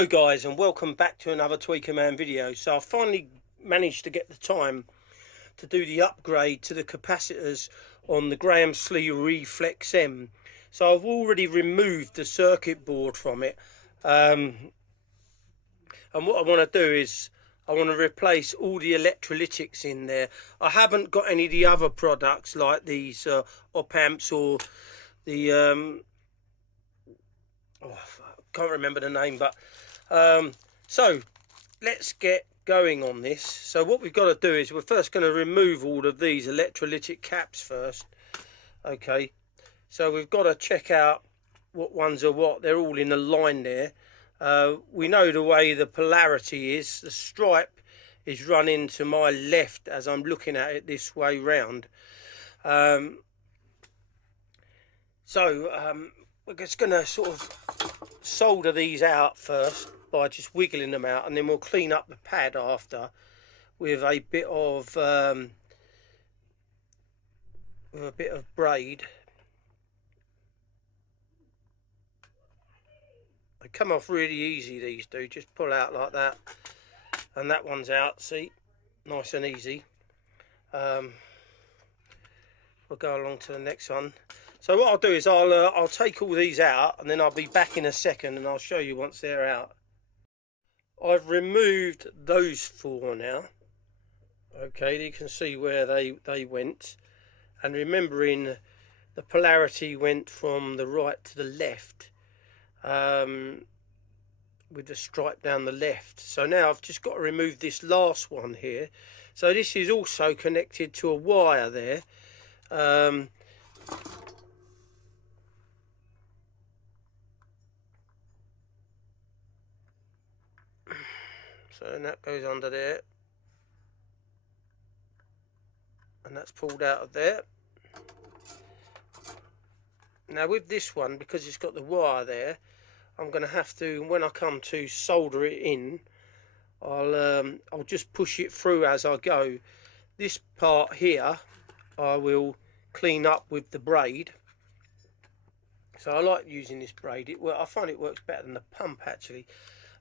Hello guys, and welcome back to another Tweaker Man video. So I finally managed to get the time to do the upgrade to the capacitors on the Slee Reflex M. So I've already removed the circuit board from it, and what I want to do is I want to replace all the electrolytics in there. I haven't got any of the other products like these op amps or the I can't remember the name, but so let's get going on this. So what we've got to do is we're first going to remove all of these electrolytic caps first. Okay, so we've got to check out what ones are what. They're all in a line there. We know the way the polarity is. The stripe is running to my left as I'm looking at it this way round. We're just going to sort of solder these out first by just wiggling them out, and then we'll clean up the pad after with a bit of braid. They come off really easy, these do. Just pull out like that, and that one's out. See, nice and easy. We'll go along to the next one. So what I'll do is I'll take all these out, and then I'll be back in a second, and I'll show you once they're out. I've removed those four now. Okay, you can see where they went, and remembering the polarity went from the right to the left, with the stripe down the left. So now I've just got to remove this last one here. So this is also connected to a wire there. So that goes under there, and that's pulled out of there. Now with this one, because it's got the wire there, I'm going to have to, when I come to solder it in, I'll just push it through as I go. This part here I will clean up with the braid. So I like using this braid. I find it works better than the pump actually.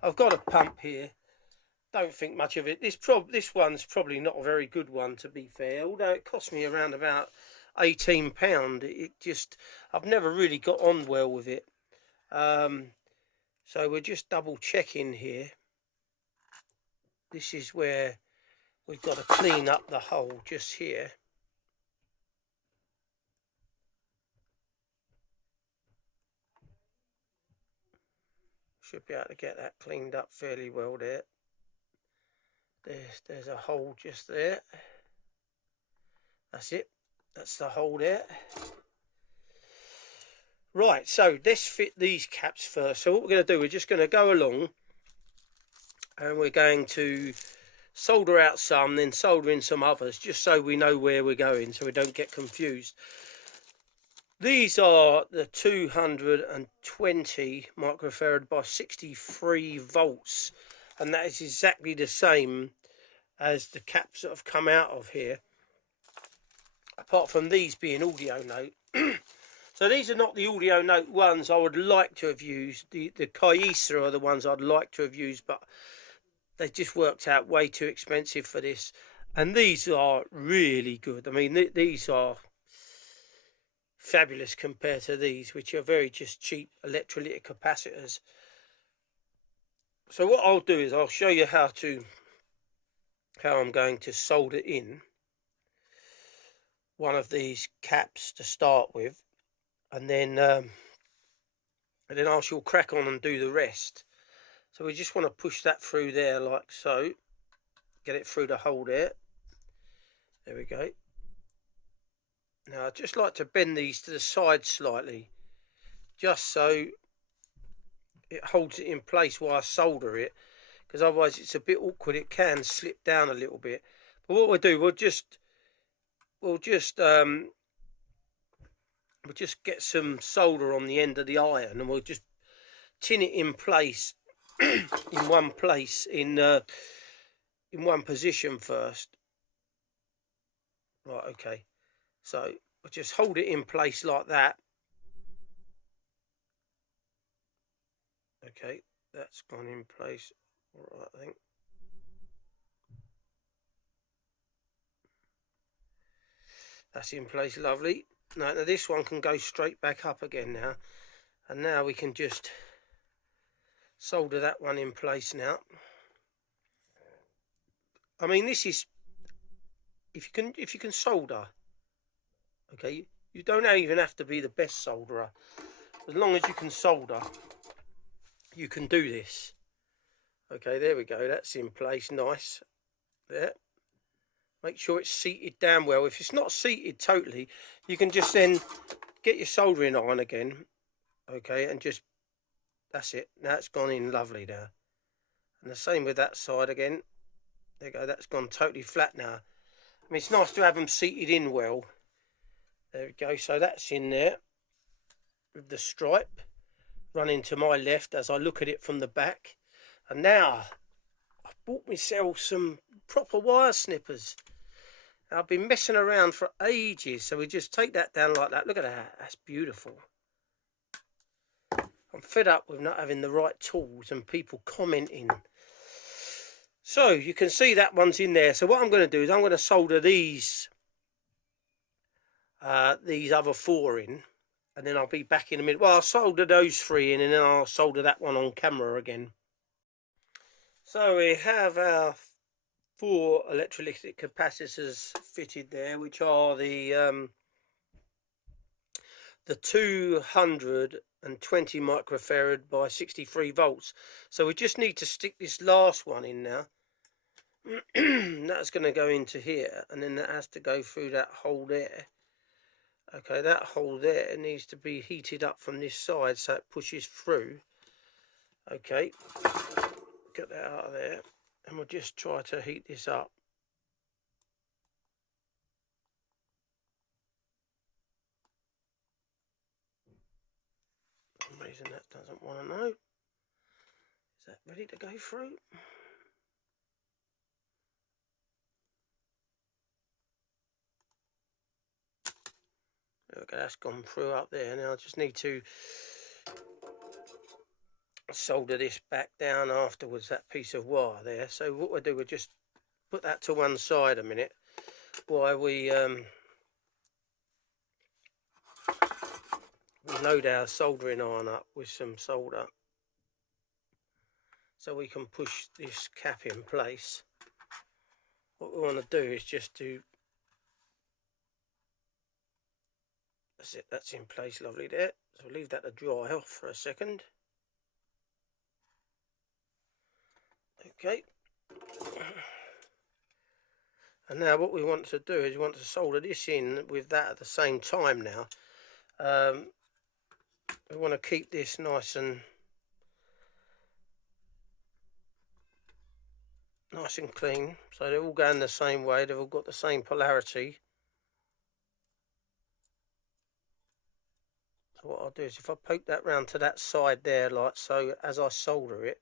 I've got a pump here. Don't think much of it. This one's probably not a very good one, to be fair, although it cost me around about £18. I've never really got on well with it. So we're just double checking here. This is where we've got to clean up the hole just here. Should be able to get that cleaned up fairly well there. There's a hole just there. That's it. That's the hole there. Right, so let's fit these caps first. So what we're going to do, we're just going to go along, and we're going to solder out some, then solder in some others, just so we know where we're going, so we don't get confused. These are the 220 microfarad by 63 volts. And that is exactly the same as the caps that have come out of here, apart from these being audio note. So these are not the audio note ones I would like to have used. The Capacitor are the ones I'd like to have used, but they just worked out way too expensive for this. And these are really good. I mean, these are fabulous compared to these, which are very just cheap electrolytic capacitors. So what I'll do is I'll show you how I'm going to solder in one of these caps to start with, and then I shall crack on and do the rest. So we just want to push that through there like so, get it through the hole there. There we go. Now I'd just like to bend these to the side slightly, just so it holds it in place while I solder it, because otherwise it's a bit awkward. It can slip down a little bit. But what we'll do, we'll just get some solder on the end of the iron, and we'll just tin it in place in one place, in one position first. Right, okay. So we'll just hold it in place like that. Okay, that's gone in place. All right, I think. That's in place, lovely. Now this one can go straight back up again now. And now we can just solder that one in place now. I mean, this is, if you can solder, okay, you don't even have to be the best solderer. As long as you can solder, you can do this. Okay, there we go, that's in place, nice. There. Make sure it's seated down well. If it's not seated totally, you can just then get your soldering iron again, okay, and just, that's it. Now it's gone in lovely now. And the same with that side again. There you go, that's gone totally flat now. I mean, it's nice to have them seated in well. There we go, so that's in there with the stripe running to my left as I look at it from the back. And now I've bought myself some proper wire snippers. I've been messing around for ages, so we just take that down like that. Look at that, that's beautiful. I'm fed up with not having the right tools and people commenting. So you can see that one's in there. So what I'm going to do is I'm going to solder these other four in, and then I'll be back in a minute. Well, I'll solder those three in, and then I'll solder that one on camera again. So we have our 4 electrolytic capacitors fitted there, which are the 220 microfarad by 63 volts. So we just need to stick this last one in now. That's going to go into here, and then that has to go through that hole there. Okay, that hole there needs to be heated up from this side so it pushes through. Okay, get that out of there, and we'll just try to heat this up. For some reason that doesn't want to know. Is that ready to go through? There we go, that's gone through up there. Now I just need to solder this back down afterwards, that piece of wire there. So what we'll do, we'll just put that to one side a minute while we load our soldering iron up with some solder, so we can push this cap in place. What we want to do is just do, that's it, that's in place, lovely there. So we'll leave that to dry off for a second. Okay, and now what we want to do is we want to solder this in with that at the same time now. We want to keep this nice and clean, so they're all going the same way, they've all got the same polarity. So what I'll do is if I poke that round to that side there like so, as I solder it,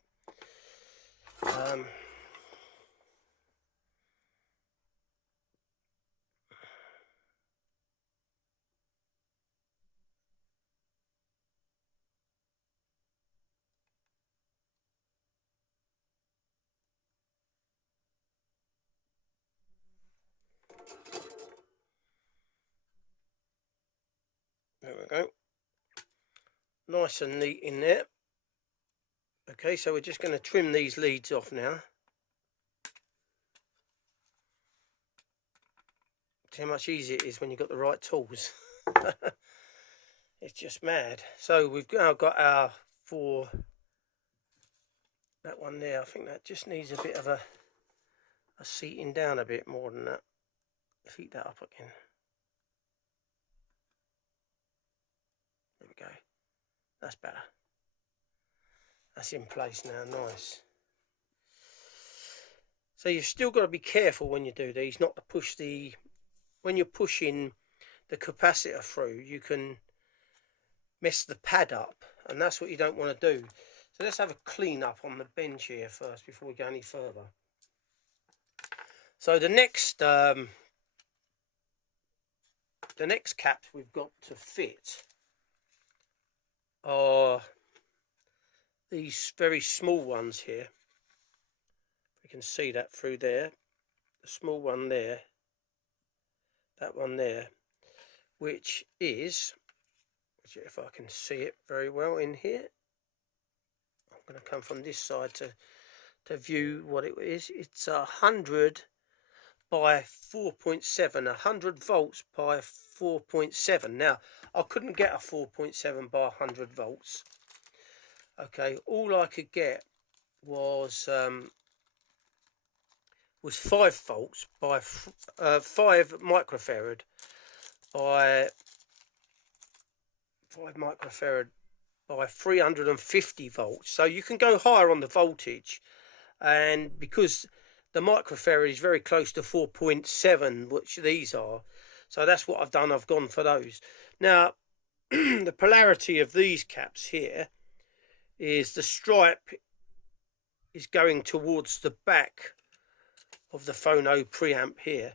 there we go, nice and neat in there. Okay, so we're just going to trim these leads off now. See how much easier it is when you've got the right tools. It's just mad. So we've now got our 4, that one there, I think that just needs a bit of a seating down a bit more than that. Heat that up again. There we go, that's better. That's in place now, nice. So you've still got to be careful when you do these, not to push the, when you're pushing the capacitor through, you can mess the pad up, and that's what you don't want to do. So let's have a clean up on the bench here first before we go any further. So the next caps we've got to fit are these very small ones here. You can see that through there, the small one there, that one there, which is, if I can see it very well in here, I'm going to come from this side to view what it is. It's 100 by 4.7, 100 volts by 4.7. Now, I couldn't get a 4.7 by 100 volts. Okay, all I could get was 5 volts by 5 microfarad by 350 volts. So you can go higher on the voltage, and because the microfarad is very close to 4.7, which these are, so that's what I've done. I've gone for those. Now, the polarity of these caps here is the stripe is going towards the back of the phono preamp here.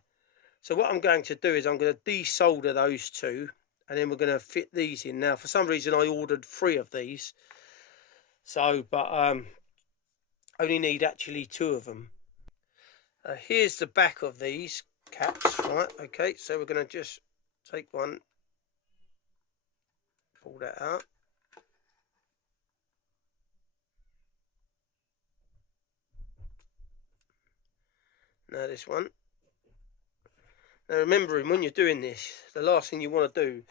So what I'm going to do is I'm going to desolder those two, and then we're going to fit these in. Now, for some reason, I ordered 3 of these, so only need actually 2 of them. Here's the back of these caps, right? Okay, so we're going to just take one, pull that out. Now this one. Now remembering, when you're doing this, the last thing you want to do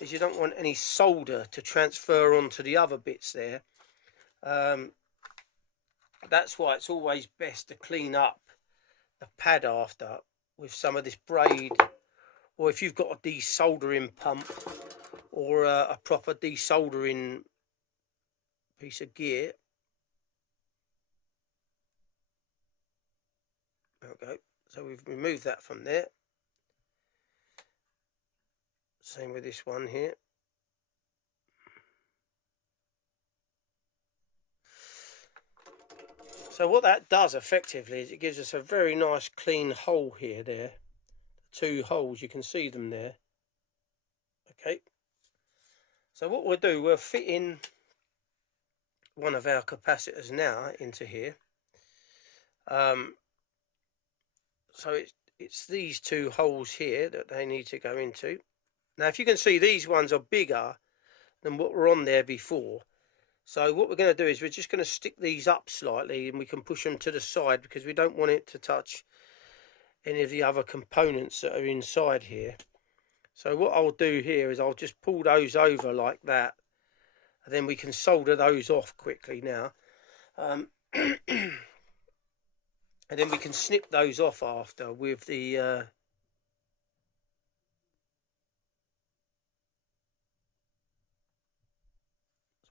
is you don't want any solder to transfer onto the other bits there. That's why it's always best to clean up the pad after with some of this braid, or if you've got a desoldering pump or a proper desoldering piece of gear. Okay, so we've removed that from there. Same with this one here. So what that does effectively is it gives us a very nice clean hole here. There, 2 holes, you can see them there. Okay, so what we'll do, we'll fit in one of our capacitors now into here. So it's these 2 holes here that they need to go into. Now, if you can see, these ones are bigger than what were on there before. So what we're going to do is we're just going to stick these up slightly, and we can push them to the side because we don't want it to touch any of the other components that are inside here. So what I'll do here is I'll just pull those over like that, and then we can solder those off quickly now. And then we can snip those off after with the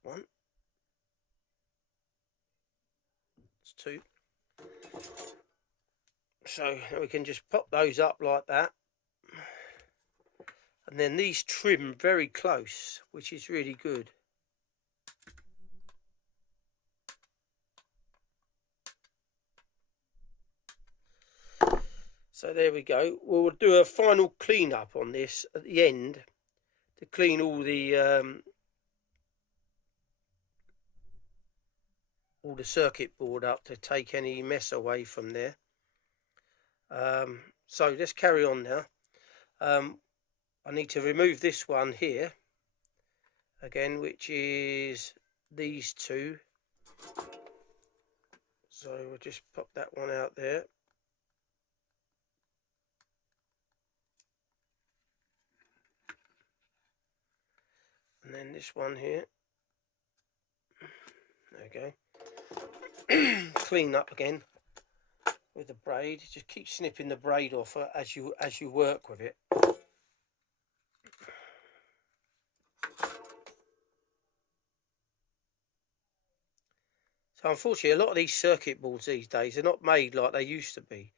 one. It's 2. So we can just pop those up like that, and then these trim very close, which is really good. So there we go. We'll do a final clean up on this at the end to clean all the circuit board up, to take any mess away from there. So let's carry on now. I need to remove this one here again, which is these 2. So we'll just pop that one out there. And then this one here. There we go. Clean up again with the braid. Just keep snipping the braid off as you work with it. So unfortunately, a lot of these circuit boards these days are not made like they used to be.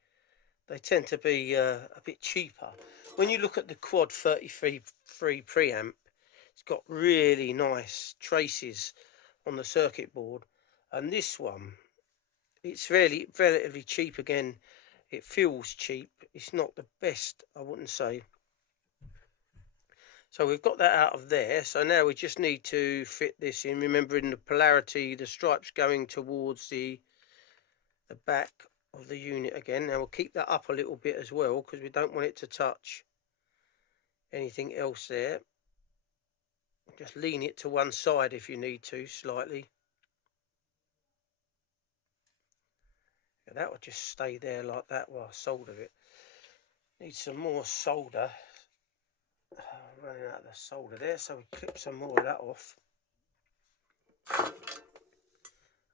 They tend to be a bit cheaper. When you look at the Quad 33 preamp, it's got really nice traces on the circuit board, and this one, it's really relatively cheap. Again, it feels cheap. It's not the best, I wouldn't say. So we've got that out of there. So now we just need to fit this in, remembering the polarity, the stripes going towards the back of the unit again. Now we'll keep that up a little bit as well, because we don't want it to touch anything else there. Just lean it to one side if you need to, slightly. That will just stay there like that while I solder it. Need some more solder. Running out of the solder there, so we clip some more of that off.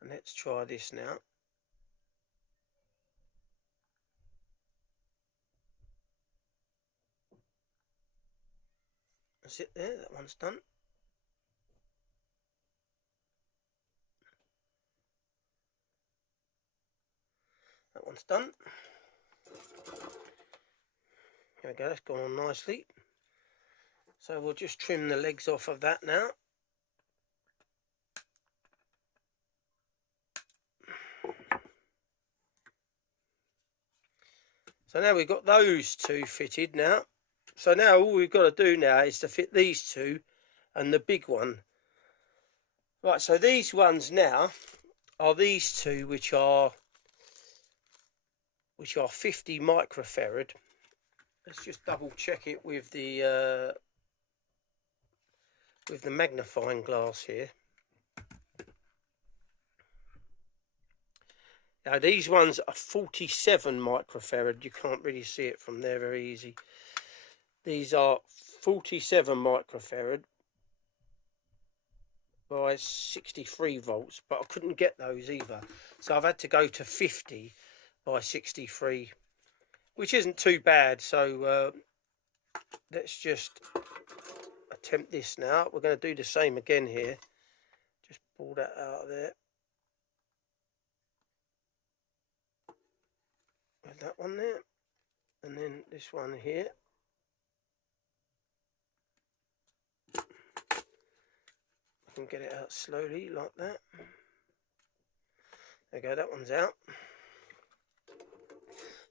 And let's try this now. That's it there, that one's done. That one's done. There we go, that's gone on nicely. So we'll just trim the legs off of that now. So now we've got those two fitted now. So now all we've got to do now is to fit these two and the big one. Right, so these ones now are these two, which are 50 microfarad. Let's just double check it with the magnifying glass here. Now these ones are 47 microfarad. You can't really see it from there very easy. These are 47 microfarad by 63 volts, but I couldn't get those either. So I've had to go to 50 by 63, which isn't too bad. So let's just attempt this now. We're going to do the same again here. Just pull that out of there. And that one there. And then this one here. I can get it out slowly like that. There you go, that one's out.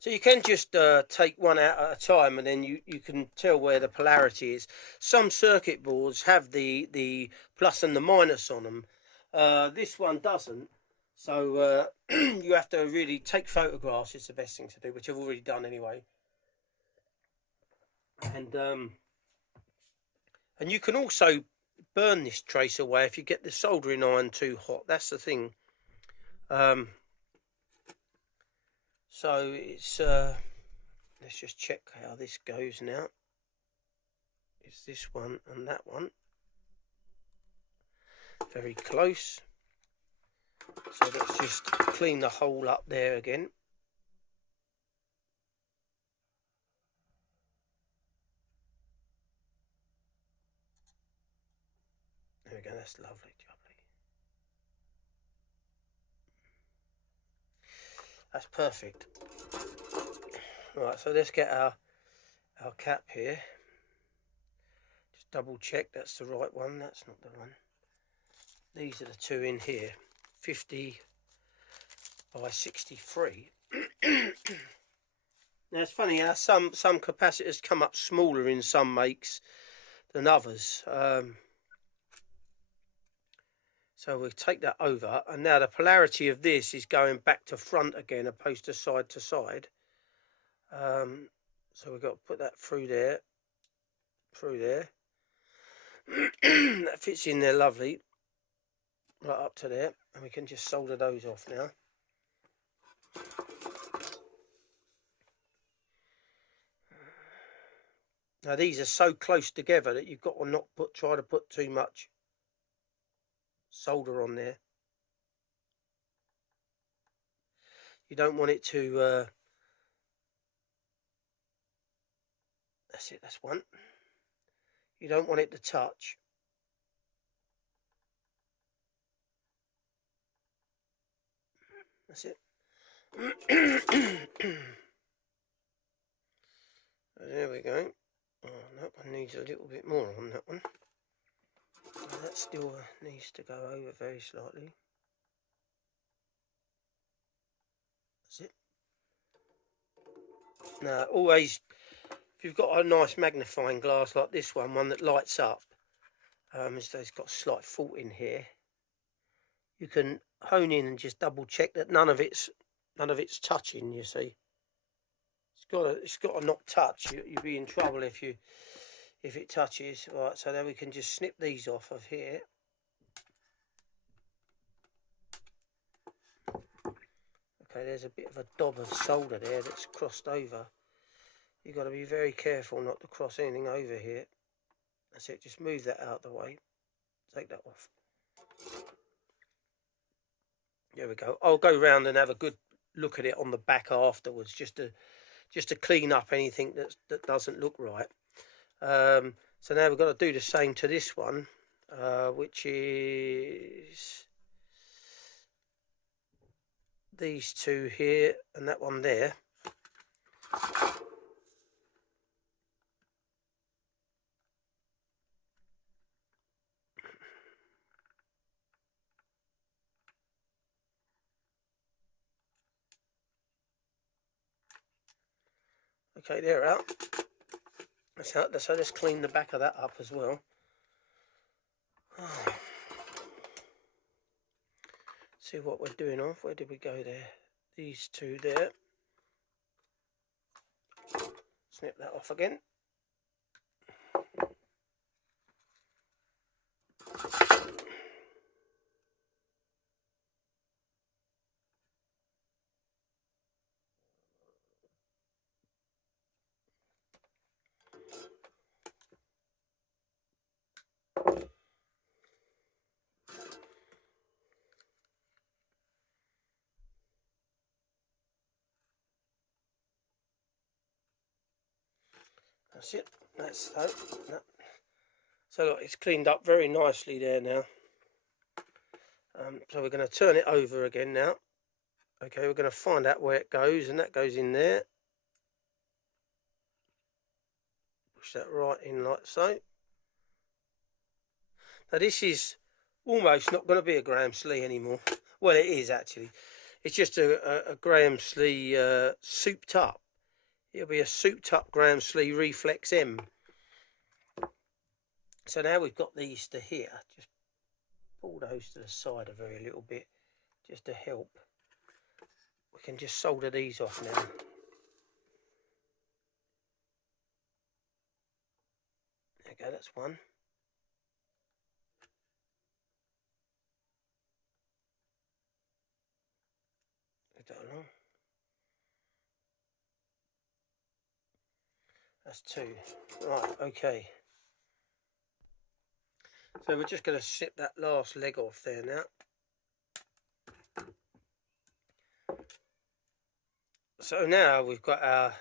So you can just take one out at a time, and then you can tell where the polarity is. Some circuit boards have the plus and the minus on them. This one doesn't. So you have to really take photographs. It's the best thing to do, which I've already done anyway. And you can also burn this trace away if you get the soldering iron too hot. That's the thing. So it's let's just check how this goes now. It's this one and that one. Very close. So let's just clean the hole up there again. There we go, that's lovely, lovely. That's perfect. Right, so let's get our cap here. Just double check that's the right one. That's not the one. These are the two in here. 50 by 63. Now it's funny how some capacitors come up smaller in some makes than others. So we'll take that over, and now the polarity of this is going back to front again, opposed to side to side. So we've got to put that through there, that fits in there lovely, right up to there, and we can just solder those off now. Now these are so close together that you've got to not try to put too much solder on there. You don't want it to that's it, that's one. You don't want it to touch. That's it. There we go. Oh, that one needs a little bit more on that one. That still needs to go over very slightly. That's it. Now, always if you've got a nice magnifying glass like this one that lights up, it's got a slight fault in here, you can hone in and just double check that none of it's touching. You see, it's got to not touch. You'll be in trouble if it touches. Right, so then we can just snip these off of here. Okay, there's a bit of a daub of solder there that's crossed over. You've got to be very careful not to cross anything over here. That's it, just move that out of the way. Take that off. There we go. I'll go round and have a good look at it on the back afterwards, just to clean up anything that doesn't look right. So now we've got to do the same to this one, which is these two here and that one there. Okay, they're out. So let's clean the back of that up as well. See what we're doing off. Where did we go there? These two there. Snip that off again. That's it. That's that. So look, it's cleaned up very nicely there now. So we're going to turn it over again now. Okay, we're going to find out where it goes, and that goes in there. Push that right in like so. Now this is almost not going to be a Graham Slee anymore. Well, it is actually. It's just a Graham Slee souped up. It'll be a souped up Graham Slee Reflex M. So now we've got these to here. Just pull those to the side a very little bit, just to help. We can just solder these off now. There we go, that's one. I don't know. That's two. Right, okay. So we're just going to snip that last leg off there now. So now we've got our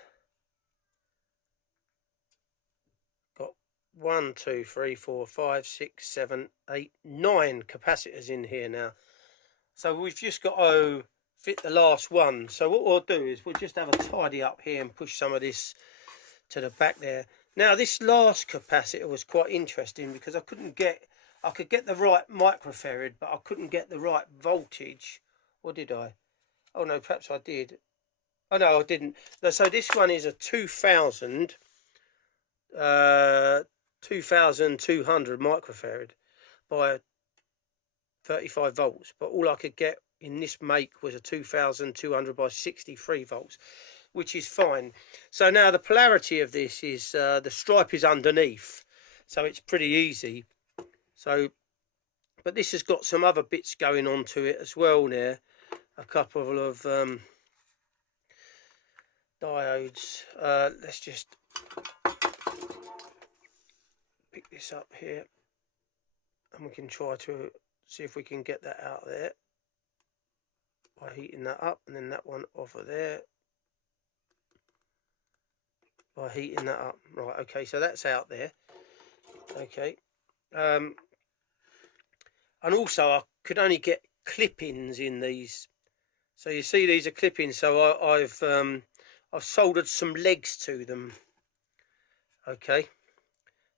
1, 2, 3, 4, 5, 6, 7, 8, 9 capacitors in here now. So we've just got to fit the last one. So what we'll do is we'll just have a tidy up here and push some of this to the back there. Now this last capacitor was quite interesting because I could get the right microfarad, but I couldn't get the right voltage. Or did I? Oh no, perhaps I did. Oh no, I didn't. So this one is a 2200 microfarad by 35 volts, but all I could get in this make was a 2200 by 63 volts, which is fine. So now the polarity of this is the stripe is underneath, so it's pretty easy. So, but this has got some other bits going on to it as well there. A couple of diodes. Let's just pick this up here, and we can try to see if we can get that out of there by heating that up, and then that one off of there by heating that up. Right, okay, so that's out there. Okay, and also I could only get clip-ins in these. So you see these are clip-ins, so I've soldered some legs to them. Okay,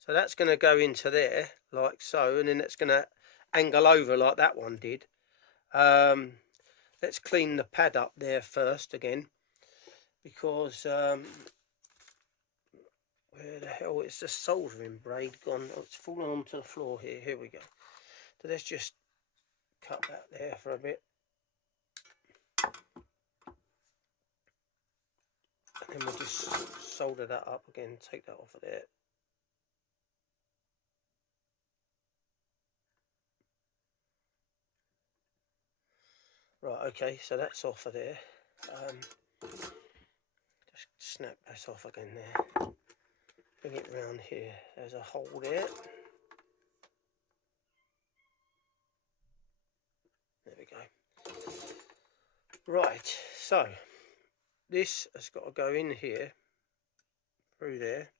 so that's going to go into there like so, and then it's going to angle over like that one did. Let's clean the pad up there first again, because Where the hell is the soldering braid gone? Oh, it's fallen onto the floor here. Here we go. So let's just cut that there for a bit. And then we'll just solder that up again, take that off of there. Right, okay, so that's off of there. Just snap this off again there. Bring it round here. There's a hole there. There we go. Right, so this has got to go in here, through there,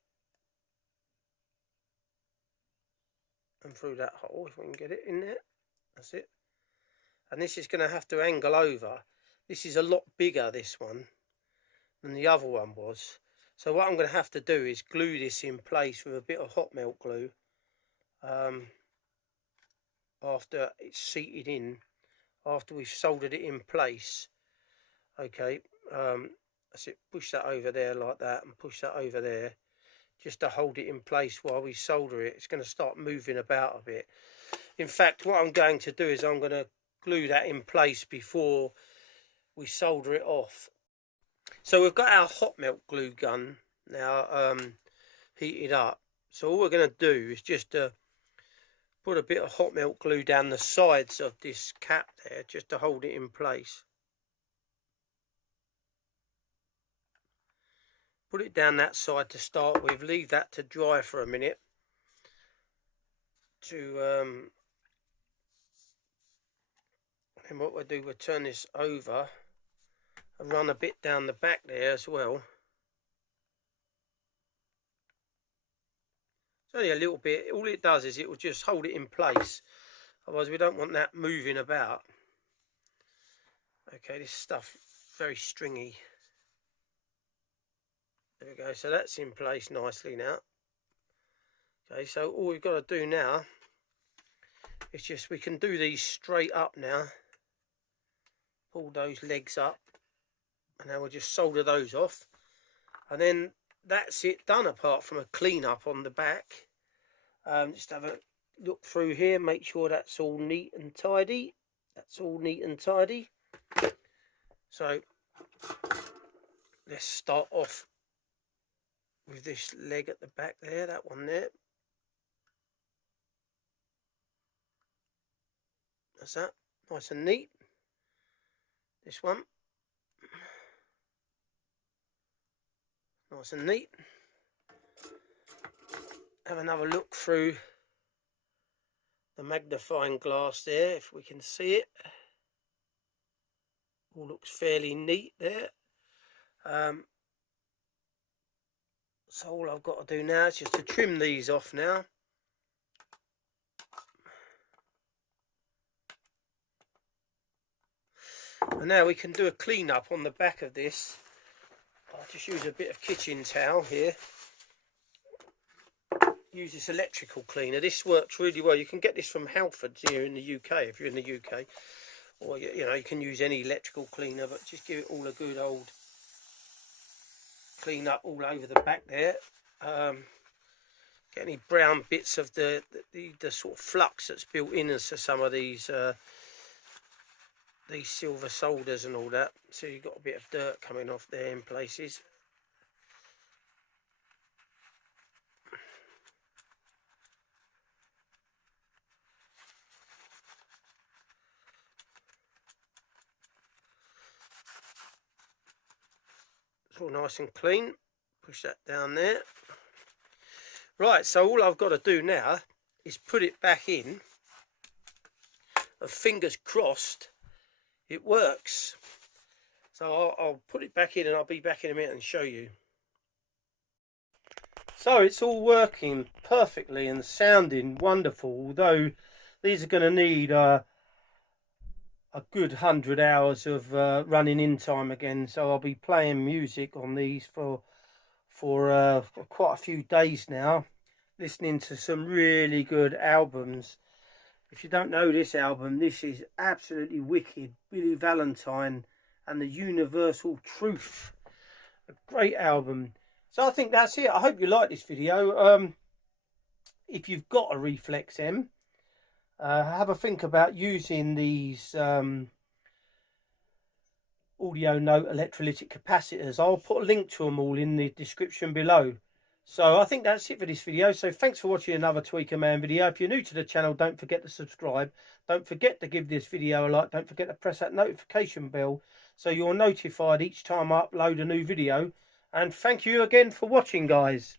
and through that hole, if we can get it in there. That's it. And this is going to have to angle over. This is a lot bigger, this one, than the other one was. So what I'm going to have to do is glue this in place with a bit of hot melt glue after it's seated in, after we've soldered it in place. Okay, that's it. Push that over there like that, and push that over there, just to hold it in place while we solder it. It's going to start moving about a bit. In fact, what I'm going to do is I'm going to glue that in place before we solder it off. So we've got our hot melt glue gun now heated up. So all we're going to do is just put a bit of hot melt glue down the sides of this cap there, just to hold it in place. Put it down that side to start with, leave that to dry for a minute and what we'll do, we'll turn this over and run a bit down the back there as well. It's only a little bit. All it does is it will just hold it in place. Otherwise we don't want that moving about. Okay, this stuff very stringy. There we go. So that's in place nicely now. Okay, so all we've got to do now is just, we can do these straight up now. Pull those legs up, and now we'll just solder those off, and then that's it done, apart from a clean up on the back. Just have a look through here, make sure that's all neat and tidy. That's all neat and tidy. So let's start off with this leg at the back there, that one there. That's that, nice and neat. This one, nice and neat. Have another look through the magnifying glass there, if we can see it. All looks fairly neat there. So all I've got to do now is just to trim these off now. And now we can do a clean up on the back of this. I'll just use a bit of kitchen towel here. Use this electrical cleaner. This works really well. You can get this from Halfords here in the UK, if you're in the UK. Or, you know, you can use any electrical cleaner, but just give it all a good old clean up all over the back there. Get any brown bits of the sort of flux that's built into some of these silver solders and all that. So you've got a bit of dirt coming off there in places. It's all nice and clean. Push that down there. Right, so all I've got to do now is put it back in. And fingers crossed it works. So I'll put it back in, and I'll be back in a minute and show you. So it's all working perfectly and sounding wonderful, although these are going to need a good 100 hours of running in time again. So I'll be playing music on these for quite a few days now, listening to some really good albums. If you don't know this album, this is absolutely wicked. Billy Valentine and the Universal Truth. A great album. So I think that's it. I hope you like this video. If you've got a Reflex M, have a think about using these audio note electrolytic capacitors. I'll put a link to them all in the description below. So I think that's it for this video. So thanks for watching another Tweaker Man video. If you're new to the channel, don't forget to subscribe. Don't forget to give this video a like. Don't forget to press that notification bell so you're notified each time I upload a new video. And thank you again for watching, guys.